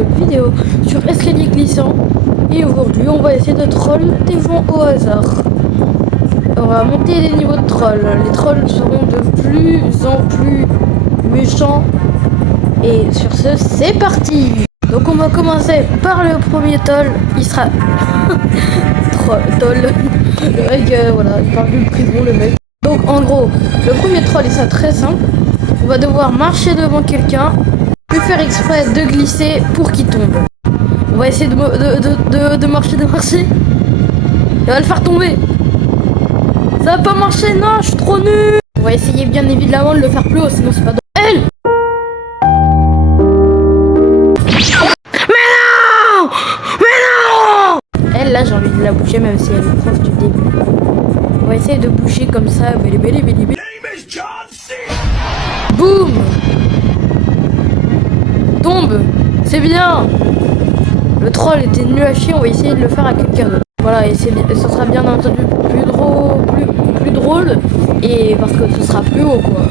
nouvelle vidéo sur escalier glissant. Et aujourd'hui on va essayer de troll des gens au hasard. On va monter les niveaux de troll. Les trolls seront de plus en plus méchants. Et sur ce, c'est parti. Donc on va commencer par le premier troll. Il sera... troll. Le mec, voilà, il parle d'une prison le mec. Donc en gros, le premier troll il sera très simple. On va devoir marcher devant quelqu'un, puis faire exprès de glisser pour qu'il tombe. On va essayer de marcher. Il va le faire tomber. Ça va pas marcher, non, je suis trop nul. On va essayer bien évidemment de le faire plus haut, sinon c'est pas drôle. Elle. Mais non. Elle, là, j'ai envie de la bouger, même si elle est proche du début. On va essayer de bouger comme ça. Boum. Tombe. C'est bien. Le troll était nul à chier, on va essayer de le faire à quelqu'un d'autre. Voilà, et c'est bien, ça sera bien entendu plus drôle, et parce que ce sera plus haut, quoi.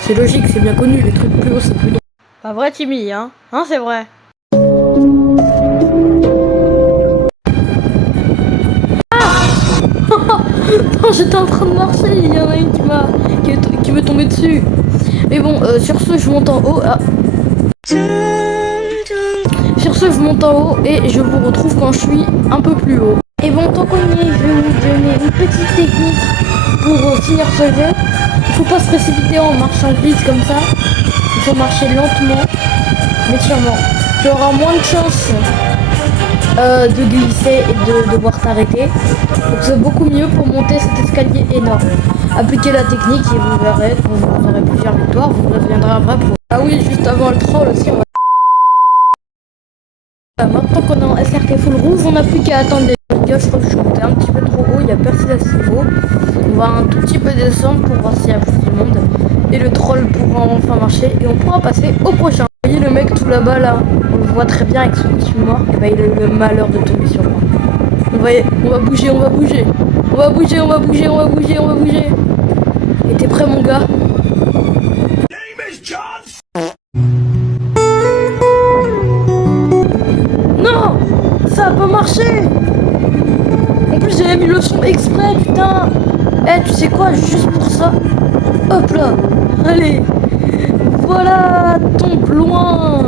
C'est logique, c'est bien connu, les trucs plus hauts, c'est plus drôle. Pas vrai, Timmy, hein? Hein, c'est vrai. Ah. Non, j'étais en train de marcher, il y en a une qui veut tomber dessus. Mais bon, sur ce, je monte en haut. Ah. Sur ce, je monte en haut et je vous retrouve quand je suis un peu plus haut. Et bon, tant qu'on y est, je vais vous donner une petite technique pour finir ce jeu. Il faut pas se précipiter en marchant vite comme ça. Il faut marcher lentement, mais sûrement. Tu auras moins de chances de glisser et de devoir t'arrêter. Donc c'est beaucoup mieux pour monter cet escalier énorme. Appliquez la technique et vous verrez, vous aurez plusieurs victoires, vous deviendrez un vrai pro. Ah oui, juste avant le troll aussi, on va... Maintenant qu'on est en SRT full rouge, on n'a plus qu'à attendre des gars. Je crois que je suis monté un petit peu trop haut, il y a personne à ce niveau. On va un tout petit peu descendre pour voir s'il y a plus de monde. Et le troll pourra enfin marcher et on pourra passer au prochain. Vous voyez le mec tout là-bas là, on le voit très bien avec son costume noir. Et bah il a eu le malheur de tomber sur moi. On va bouger. Et t'es prêt mon gars? Non, ça a pas marché. En plus j'avais mis le son exprès, putain. Eh, tu sais quoi, juste pour ça. Hop là, allez. Voilà, tombe loin.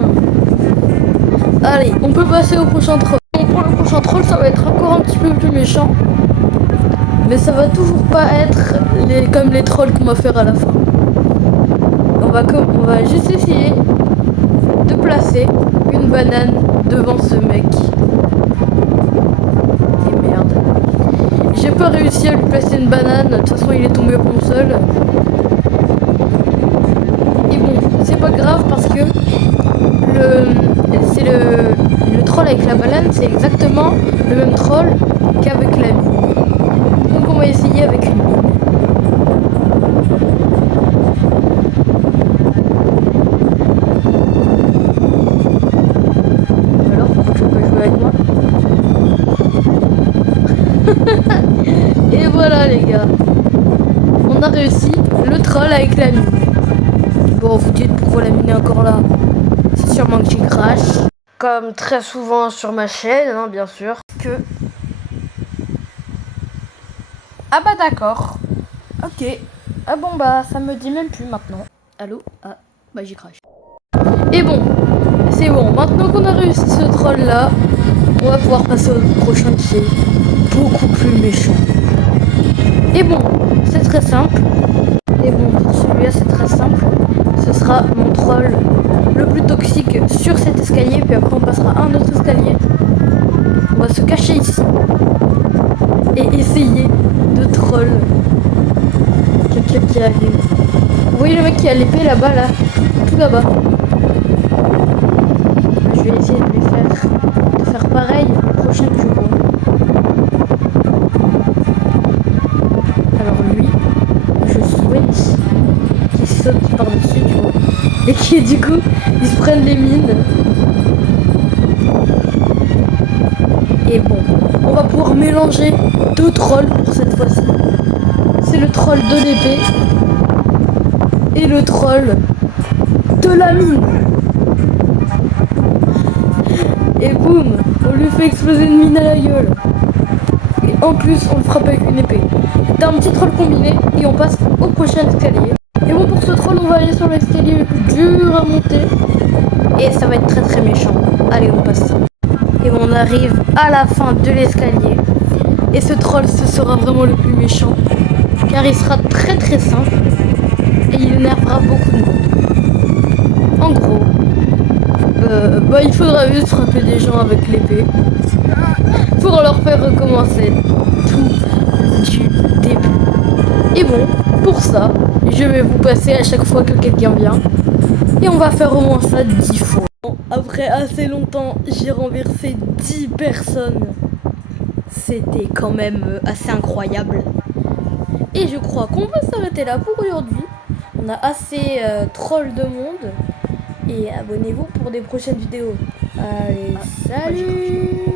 Allez, on peut passer au prochain troll. Bon, pour le prochain troll, ça va être encore un petit peu plus méchant. Mais ça va toujours pas être comme les trolls qu'on va faire à la fin. On va juste essayer de placer une banane devant ce mec. Et merde. J'ai pas réussi à lui placer une banane, de toute façon il est tombé au seul. Et bon, c'est pas grave parce que le troll avec la banane, c'est exactement le même troll qu'avec la mine. Donc on va essayer avec une mine. Alors, pourquoi tu veux pas jouer avec moi? Et voilà les gars, on a réussi le troll avec la mine. Bon, vous dites pourquoi la mine est encore là? C'est sûrement que j'y crache, comme très souvent sur ma chaîne, hein, bien sûr. Ah bah d'accord, ok. Ah bon bah ça me dit même plus maintenant. Allô? Ah bah j'y crache. Et bon, c'est bon, maintenant qu'on a réussi ce troll là, on va pouvoir passer au prochain qui est beaucoup plus méchant. Et bon, c'est très simple. Et bon, pour celui-là c'est très simple. Ce sera mon troll le plus toxique sur cet escalier. Puis après on passera à un autre escalier. On va se cacher ici. Et essayer de troll quelqu'un qui arrive. Vous voyez le mec qui a l'épée là-bas, là, tout là-bas. Je vais essayer de faire pareil au prochain que je vois. Alors lui, je souhaite qu'il saute par-dessus, tu vois. Et qui du coup, ils se prennent les mines. Et bon, on va pouvoir mélanger deux trolls pour cette fois-ci. C'est le troll de l'épée et le troll de la mine. lui fait exploser une mine à la gueule. Et en plus, on le frappe avec une épée. T'as un petit troll combiné et on passe au prochain escalier. Et bon, pour ce troll, on va aller sur l'escalier le plus dur à monter. Et ça va être très très méchant. Allez, on passe ça. Et on arrive à la fin de l'escalier. Et ce troll, ce sera vraiment le plus méchant. Car il sera très très simple. Et il énervera beaucoup de monde. En gros, il faudra juste frapper des gens avec l'épée. Pour leur faire recommencer tout du début. Et bon, pour ça, je vais vous passer à chaque fois que quelqu'un vient. Et on va faire au moins ça 10 fois. Après assez longtemps, j'ai renversé 10 personnes. C'était quand même assez incroyable. Et je crois qu'on va s'arrêter là pour aujourd'hui. On a assez troll de monde. Et abonnez-vous pour des prochaines vidéos. Allez, salut!